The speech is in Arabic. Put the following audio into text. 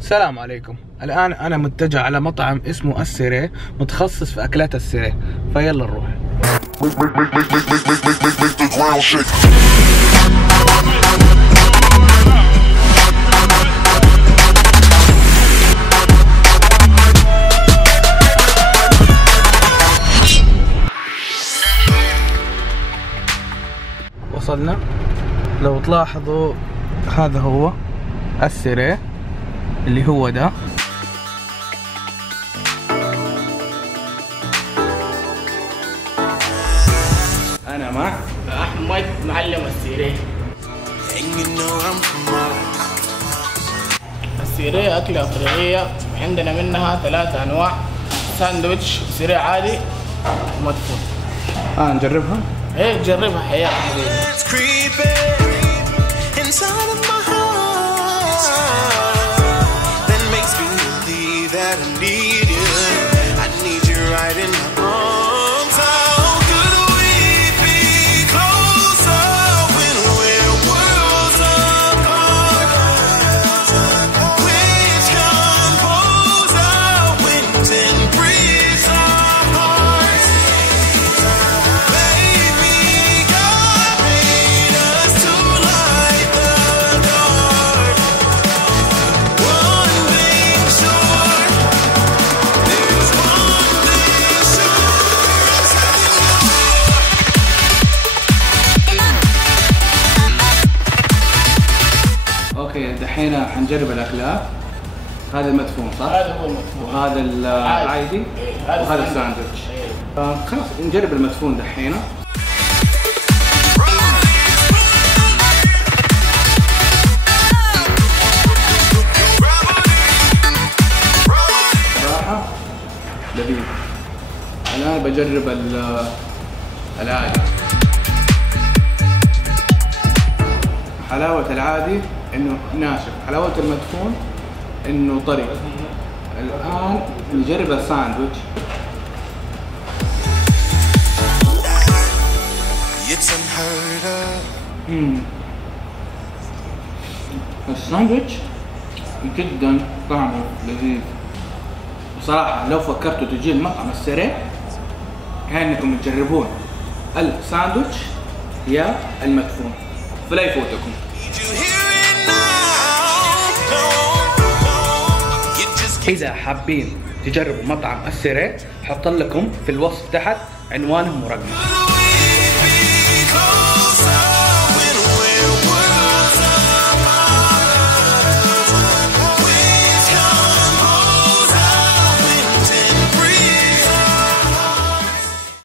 السلام عليكم. الآن أنا متجه على مطعم اسمه السيري، متخصص في أكلات السيري، فيلا نروح. وصلنا. لو تلاحظوا هذا هو السيري اللي هو ده. أنا مع أحمد معلم السيري. السيري أكلة أفريقية، عندنا منها 3 أنواع: ساندويتش، سيري عادي، ومدفون. نجربها؟ إيه جربها حياتي حبيبي. اوكي دحين حنجرب الاكلات. هذا المدفون صح؟ هذا هو المدفون، وهذا العادي، إيه. وهذا الساندويتش. خلاص نجرب المدفون دحين. صراحة لذيذ. الآن بجرب العادي. حلاوة العادي انه ناشف، حلاوة المدفون انه طري. الان نجرب الساندويتش. الساندويتش جدا طعمه لذيذ بصراحة. لو فكرتوا تجي المطعم السيري كأنكم تجربون الساندويتش يا المدفون، فلا يفوتكم. إذا حابين تجربوا مطعم السيري حط لكم في الوصف تحت عنوانهم ورقمهم.